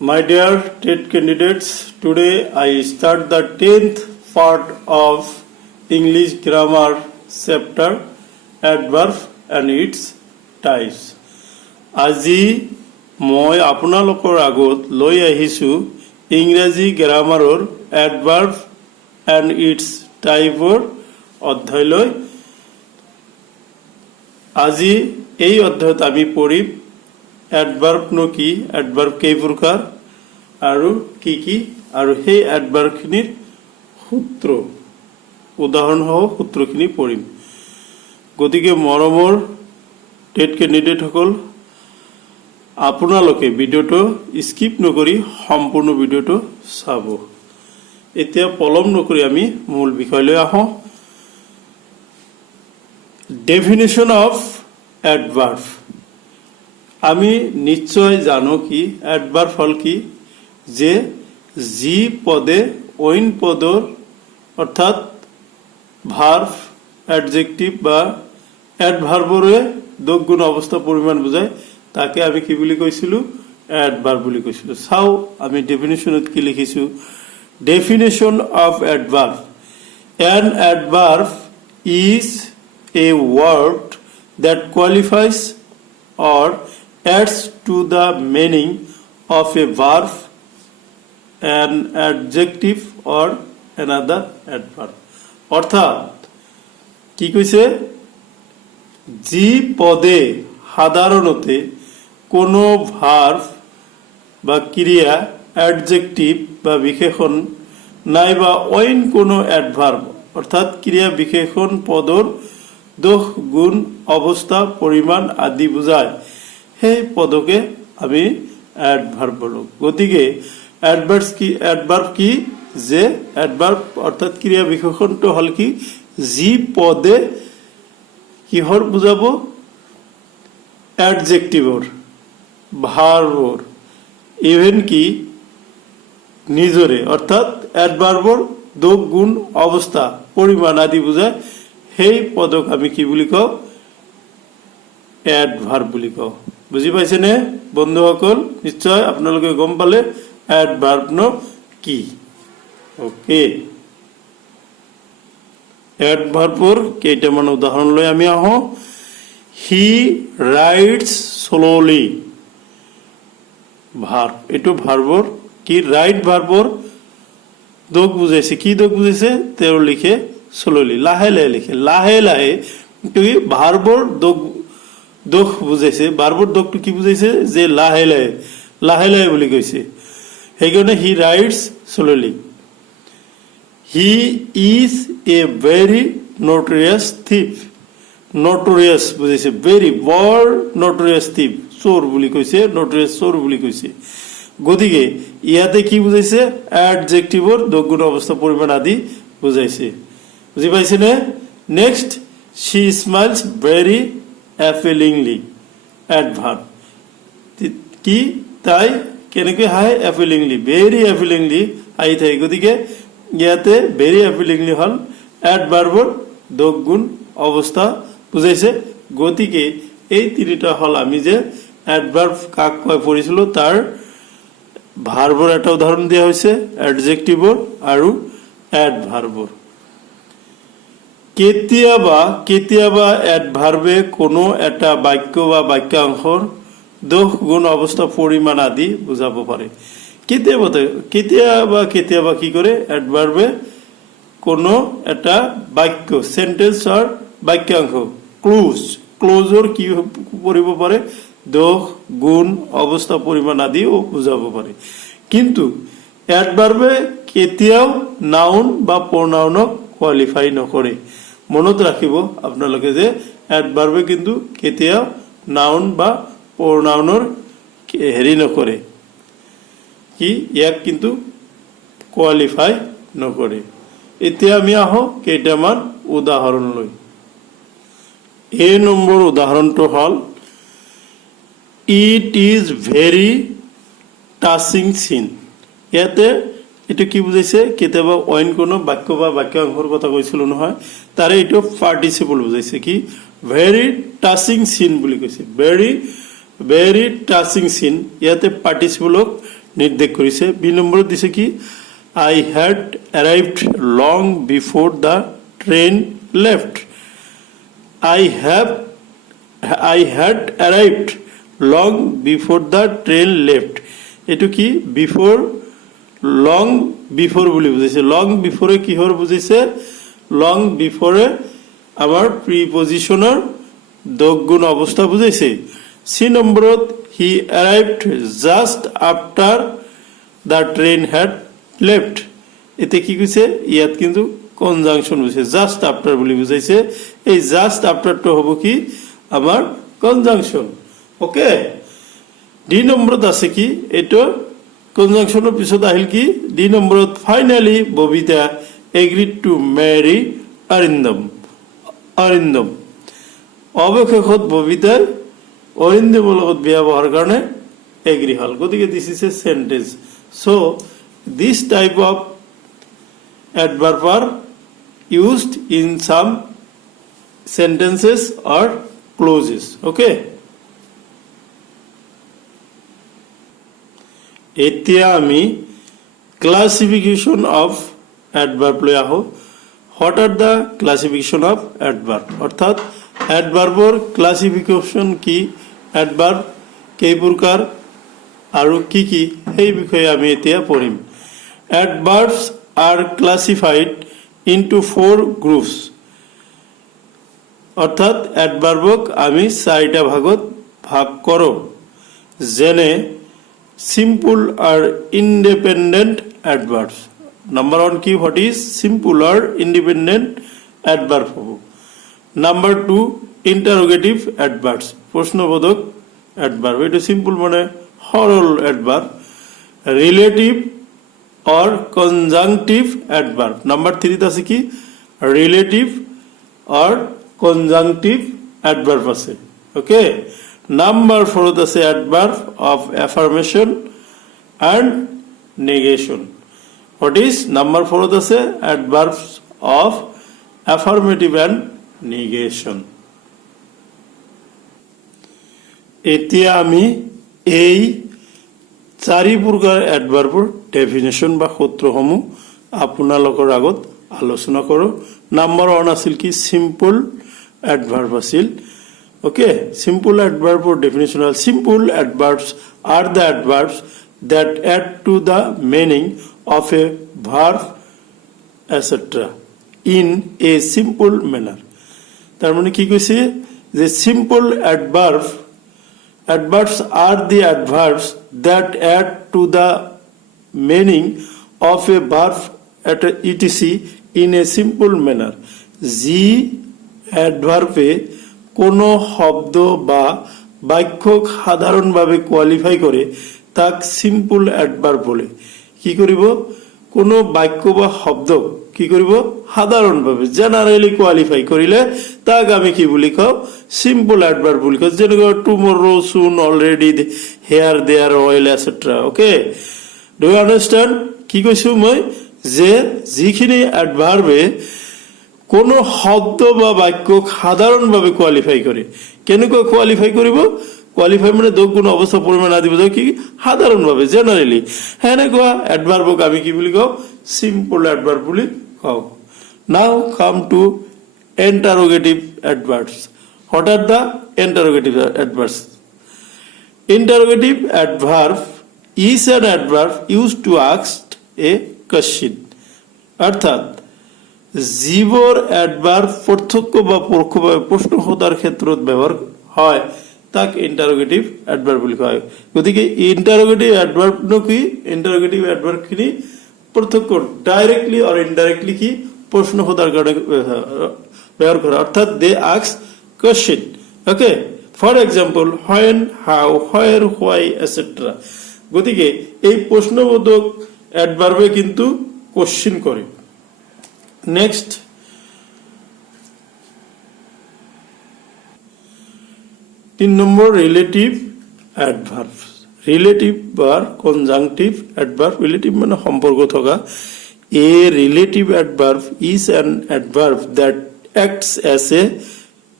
My dear TET candidates, today I start the 10th part of English grammar chapter adverb and its types. আজি মই আপোনালোকৰ আগত লৈ আহিছো ইংৰাজী গ্ৰামাৰৰ adverb and its টাইপৰ অধ্যায় লৈ। আজি এই অধ্যায়ত আমি পঢ়িম adverb নো কি, adverb কেই প্ৰকাৰ আৰু কি কি, আৰু সেই adverb খিনিৰ সূত্ৰ উদাহৰণ সহ সূত্ৰখিনি পঢ়িম। গতিকে মৰমৰ টেট কেণ্ডিডেট সকল, আপোনালোকে ভিডিঅ'টো স্কিপ নকৰি সম্পূৰ্ণ ভিডিঅ'টো চাব। এতিয়া পলম নকৰি আমি মূল বিষয়লৈ আহোঁ। Definition of adverb। আমি নিশ্চয় জানো কি adverb হল কি, যে যি পদে অইন পদৰ অৰ্থাৎ ভাৰ্ব, অ্যাডজেক্টিভ বা অ্যাডভাৰ্বৰে দোষ গুণ অৱস্থা পৰিমাণ বুজায় তাকে আমি কি বুলি কৈছিলো, adverb বুলি কৈছিলো। চাও আমি ডেফিনেশ্যনত কি লিখিছো। Definition of adverb: an adverb is a word that qualifies or adds to the meaning of a verb, an adjective or another adverb। অর্থাৎ কি কৈছে, যি পদে সাধাৰণতে কোনো ভার্ব বা ক্রিয়া, অ্যাডজেক্টিভ বা বিশেষণ নাইবা অইন কোনো অ্যাডভার্ব অর্থাৎ ক্রিয়া বিশেষণ পদৰ দোষ গুণ অৱস্থা পৰিমাণ আদি বুজায় সেই পদকে আমি অ্যাডভার্ব বলো। গতিকে অ্যাডভার্ব কি, যে অ্যাডভার্ব অর্থাৎ ক্রিয়া বিশেষণটো হল কি, যি পদে কিহৰ বুজাব, অ্যাডজেক্টিভৰ, ভাৰ্বৰ, ইভেন কি নিজৰে অৰ্থাৎ অ্যাডভাৰ্বৰ দোষ গুণ অৱস্থা পৰিমাণ আদি বুজায় সেই পদক আমি কি বুলি কওঁ, অ্যাডভার্ব বুলি কওঁ। বুজি পাইছেনে বন্ধুসকল? নিশ্চয় আপোনালোকে গম পালে অ্যাডভার্ব নো কি। ওকে, অ্যাডভাৰ্বৰ কেইটামান উদাহৰণ লৈ আমি আহোঁ। হি ৰাইটছ স্লোলি, ভাৰ্ব, এইটো ভাৰ্বৰ কি, ৰাইট ভাৰ্বৰ দোষ বুজাইছে। কি দোষ বুজাইছে, তেওঁ লিখে স্লোলি, লাহে লাহে লিখে, লাহে লাহে। ভাৰ্বৰ দোষ বুজাইছে, ভাৰ্বৰ দোষটো কি বুজাইছে, যে লাহে লাহে, লাহে লাহে বুলি কৈছে, সেইকাৰণে he writes slowly. He is a very notorious thief, notorious বুজাইছে, ভেৰি বৰ নটৰিয়াছ থিফ, চোৰ বুলি কৈছে, নটৰিয়াছ চোৰ বুলি কৈছে। গতিকে ইয়াতে কি বুজাইছে, এডজেক্টিভৰ দোষ গুণ অৱস্থা পৰিমাণ আদি বুজাইছে। বুজি পাইছেনে? নেক্সট, शी স্মাইলছ ভেৰি এপিলিংলি, এডভাৰ্ব কি, তাই কেনেকৈ হাঁহে, এপিলিংলি, ভেৰি এপিলিংলি হাঁহি থাকে। গতিকে ইয়াতে ভেৰি এপিলিংলি হল এডভাৰ্বৰ দোষ গুণ অৱস্থা বুজাইছে। গতিকে এই তিনিটা হল আমি যে এডভাৰ্ব কাক কয় পঢ়িছিলো তাৰ ভাৰ্বৰ এটা উদাহৰণ দিয়া হৈছে, এডজেক্টিভৰ আৰু এডভাৰ্বৰ। কেতিয়াবা কেতিয়াবা এডভাৰ্বে কোনো এটা বাক্য বা বাক্যাংশৰ দোষ গুণ অৱস্থা পৰিমাণ আদি বুজাব পাৰে। কেতিয়াবা কেতিয়াবা কেতিয়াবা কি কৰে, এডভাৰ্বে কোনো এটা বাক্য, সেন্টেন্সৰ বাক্যাংশ, ক্লোজৰ কি কৰিব পাৰে, দোষ গুণ অৱস্থা পৰিমাণ আদিও বুজাব পাৰে। কিন্তু এডভাৰ্বে কেতিয়াও নাউন বা প্ৰনাউনক কোৱালিফাই নকৰে। মনত ৰাখিব আপোনালোকে যে এডভাৰ্বে কিন্তু কেতিয়াও নাউন বা প্ৰনাউনৰ হেৰি নকৰে, কি ইয়াক কিন্তু কোৱালিফাই নকৰে। এতিয়া আমি আহোঁ কেইটামান উদাহৰণ লৈ। এ নম্বৰ উদাহৰণটো হল, ইট ইজ ভেৰি টাচিং চিন। ইয়াতে এইটো কি বুজাইছে, কেতিয়াবা অইন কোনো বাক্য বা বাক্যাংশৰ কথা কৈছিলো নহয়, তাৰে এইটো পাৰ্টিচিপল বুজাইছে, কি ভেৰি টাচিং চিন বুলি কৈছে। ভেৰি টাচিং চিন, ইয়াতে পাৰ্টিচিপলক নির্দেশ করেছে। বি নম্বর দিছে কি I had arrived long before the train left. I had arrived long before the train left. এটু কি বিফোর লং বিফোর বুলি বুঝাইছে। লং বিফোরে কিহৰ বুঝাইছে? লং বিফোৰে আমাৰ প্ৰিপজিশনৰ দোষ গুণ অৱস্থা বুঝাইছে। সি নম্বৰত হি arrived just after the train had left. এতে কি কৈছে? ইয়াত কিন্তু কনজাংশন বুঝাইছে, জাস্ট আফটার বুলি বুঝাইছে। এই জাস্ট আফটারটো হ'ব কি আমাৰ কনজাংশন। ওকে, ডি নম্বৰত আছে কি এইটো কনজাংশনৰ পিছত আহিল কি ডি নম্বৰত ফাইনালি ববিতা এগ্ৰিড টু ম্যাৰি অৰিন্দম। অৱশেষত ববিতাই অৰিন্দমৰ লগত বিয়া হোৱাৰ কাৰণে এগ্রি হল। গতিকে this is a sentence. So this type of adverb are used in some sentences or clauses. Okay, এতিয়া আমি classification of adverb লৈ আহো। what are the classification of adverb? অর্থাৎ adverbৰ classification কি, adverb কেই প্ৰকাৰ আৰু কি কি সেই বিষয়ে আমি এতিয়া পঢ়িম। adverbs are classified into 4 groups. অর্থাৎ অ্যাডভার্বক আমি 4টা ভাগত ভাগ করো। যেনে simple or independent adverbs. Number 1 কি what is simple or independent adverb হব। নাম্বার 2 ইন্টারোগেটিভ অ্যাডভার্বস, প্রশ্নবোধক অ্যাডভার্ব। এটা সিম্পল মানে সরল adverb. Relative or conjunctive adverb. Number 3 আছে কি relative or conjunctive adverb আছে। ওকে, নাম্বার 4 আছে adverb of affirmation and negation. What is number 4 আছে adverbs of affirmative and negation. এতিয়া আমি এই 4 প্ৰকাৰ এডভাৰ্বৰ ডেফিনেশ্যন বা সূত্ৰসমূহ আপোনালোকৰ আগত আলোচনা কৰোঁ। নাম্বাৰ 1 আছিল কি সিম্পল এডভাৰ্ব আছিল। ওকে, সিম্পল এডভাৰ্বৰ ডেফিনেশ্যন হ'ল simple adverbs are the adverbs that add to the meaning of a verb etcetera in a simple manner. তার মানে কি কৈছে যে simple adverbs are the adverbs that add to the meaning of a verb etc in a simple manner. যি অ্যাডভার্বে কোনো শব্দ বা বাক্যক সাধাৰণভাৱে কোৱালিফাই কৰে তাক সিম্পল অ্যাডভাৰ্ব বলে। কি কৰিব? কোনো বাক্য বা শব্দক কি কৰিব? সাধাৰণভাৱে জেনাৰেলি কোৱালিফাই কৰিলে তাক আমি কি বুলি কওঁ? সিম্পল অ্যাডভাৰ্ব বুলি কওঁ। যেনেকৈ tomorrow, soon, already, here, there, অইল etcetera. Okay, do you understand? কি কৈছো মই? যে যিখিনি অ্যাডভাৰ্বে কোনো শব্দ বা বাক্যক সাধাৰণভাৱে কোৱালিফাই কৰে। কেনেকৈ কোৱালিফাই কৰিব? কোৱালিফাই মানে দোষ গুণ অৱস্থা পৰিমাণ আদি বুজায় কি সাধাৰণভাৱে জেনাৰেলি। সেনেকুৱা এডভাৰ্বক আমি কি বুলি কওঁ? সিম্পল এডভাৰ্ব বুলি কওঁ। Now come to interrogative adverbs. What are the interrogative adverbs? Interrogative adverb is an adverb used to ask a question. অৰ্থাৎ যিবোৰ এডভাৰ্ব প্ৰত্যক্ষ বা পৰোক্ষভাৱে প্ৰশ্ন সোধাৰ ক্ষেত্ৰত ব্যৱহাৰ হয় তাক ইন্টাৰোগেটিভ এডভাৰ্ব বুলি কোৱা হয়। গতিকে ইন্টাৰোগেটিভ এডভাৰ্বনো কি? ইন্টাৰোগেটিভ এডভার্বখিনি প্রত্যক্ষ ডাইরেক্টলি আর ইনডাইরেক্টলি কি প্রশ্ন সোধার কারণে ব্যবহার করা। অর্থাৎ they ask question. Okay, for example when, how, where, why etcetera. গতিকে এই প্রশ্নবোধক অ্যাডভার্বে কিন্তু কোশ্চেন করে। নেক্সট, তিন নম্বর রিলেটিভ অ্যাডভার্ব। রিলেটিভ বা কনজাংটিভ অ্যাডভার্ব। রিলেটিভ মানে সম্পর্ক থকা। এ relative adverb is an adverb that acts as a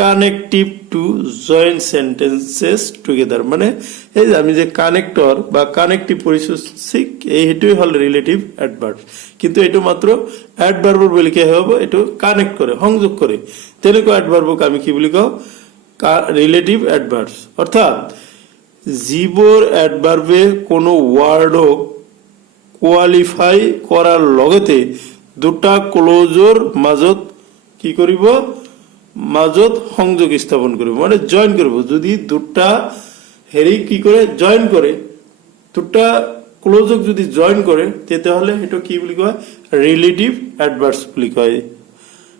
connective to join sentences together মানে এই যে আমি যে কানেক্টর বা কানেক্টিভ পরিচিক এইটোই হল রিলেটিভ অ্যাডভার্ব কিন্তু এইটো মাত্ৰ অ্যাডভাৰ্বৰ বুলি কি হ'ব এইটো কানেক্ট কৰে সংযোগ কৰে তেনেকুৱা অ্যাডভাৰ্বক আমি কি বুলি কওঁ ৰিলেটিভ অ্যাডভাৰ্বস অৰ্থাৎ যিবোৰ অ্যাডভাৰ্বে কোনো ওয়াৰ্ডক কোয়ালিফাই কৰাৰ লগতে দুটা ক্লোজৰ মাজত কি কৰিব মাজত সংযোগ স্থাপন কৰিব মানে জয়েন কৰিব যদি দুটা হেৰি কি কৰে জয়েন কৰে দুটা ক্লোজক যদি জয়েন কৰে তেতিয়াহলে এটো কি বুলি কয় রিলেটিভ অ্যাডভার্বস বুলি কয়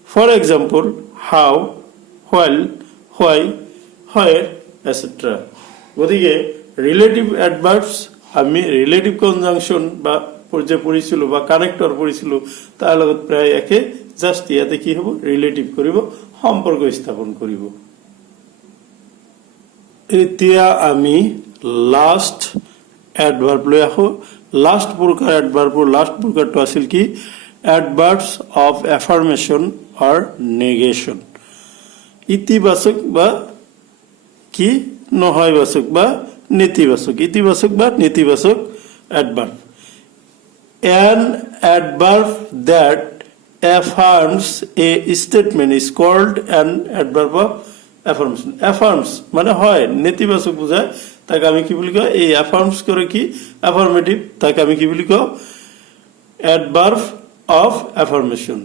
for example how while why where etcetera গতিকে রিলেটিভ অ্যাডভার্বস আমি রিলেটিভ কনজাংশন বা যে পড়িছিল বা কানেক্টর পড়িছিল তার লগত প্রায় একে জাস্ট ইয়াতে কি হবো রিলেটিভ করিব সম্পর্ক স্থাপন করিব এতিয়া আমি লাস্ট অ্যাডভার্ব লৈ আহো লাস্ট প্রকার অ্যাডভাৰ্বৰ লাস্ট প্রকারটো আছিল কি adverbs of affirmation or negation ইতিবাচক বা কি নহয়বাচক বা নেতিবাচক ইতিবাচক বা নেতিবাচক adverb an adverb that affirms a statement is called an adverb of affirmation affirms মানে হয় নেতিবাচক বোঝায় তাকে আমি কি বলি কয় এই affirms করে কি affirmative তাকে আমি কি বলি কয় adverb of affirmation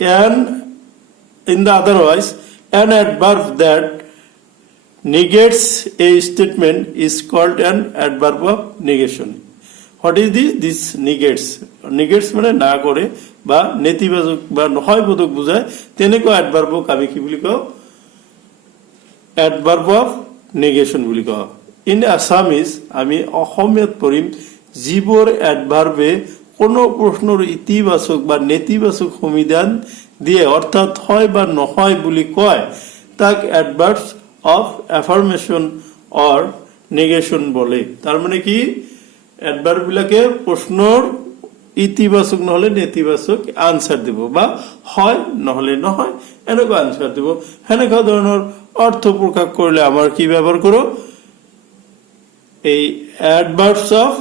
and in the otherwise an adverb that negates a statement is called an adverb of negation What is this negates negates মানে না করে বা নেতিবাচক বা নহয়বোধক বোঝায় তেনেকুৱা অ্যাডভাৰ্বক আমি কি বুলি কওঁ অ্যাডভাৰ্ব অফ নেগেশন বুলি কওঁ ইন আসামিজ আমি অসমীয়াত পঢ়িম যিবোৰ অ্যাডভাৰ্বে কোনো প্ৰশ্নৰ ইতিবাচক বা নেতিবাচক সমাধান দিয়ে অৰ্থাৎ হয় বা নহয় বুলি কয় তাক adverbs of affirmation or negation বলে তার মানে কি অ্যাডভার্ব বিলাকে প্রশ্নর ইতিবাচক নহলে নেতিবাচক আনসার দিব বা হয় নহলে নহয় এনেকুৱা আনসাৰ দিব হেনেকুৱা ধৰণৰ অর্থ প্রকাশ করলে আমার কি ব্যবহার করো এই অ্যাডভার্বস অফ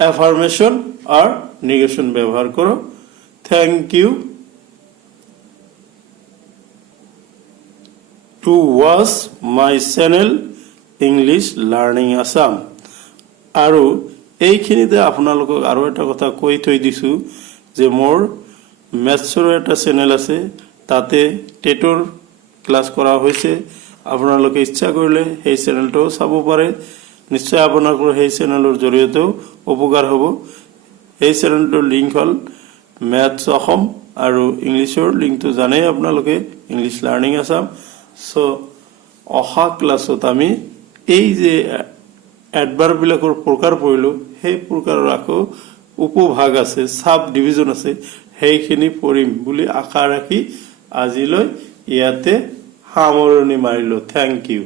এফার্মেশন আর নেগেশন ব্যবহার করো thank you to watch my channel English learning Assam আৰু এইখিনিতে আপোনালোকক আৰু এটা কথা কৈ থৈ দিছো যে মোৰ মেথছৰ এটা চেনেল আছে তাতে টেটৰ ক্লাস কৰা হৈছে আপোনালোকে ইচ্ছা কৰিলে এই চেনেলটো চাব পাৰে নিশ্চয় আপোনালোকৰ এই চেনেলৰ জৰিয়তে উপকাৰ হ'ব এই চেনেলটোৰ লিংক হল মেথছ অসম আৰু ইংলিছৰ লিংকটো জানেই আপোনালোকে ইংলিশ লাৰ্নিং আসাম সো অহা ক্লাছত আমি এই যে অ্যাডভাৰ্ব বিলাকৰ প্ৰকাৰ পঢ়িলো সেই প্ৰকাৰৰ আকৌ উপভাগ আছে সাব ডিভিজন আছে সেইখিনি পঢ়িম বুলি আশা ৰাখি আজিলৈ ইয়াতে সামৰণি মাৰিলো থ্যাংক ইউ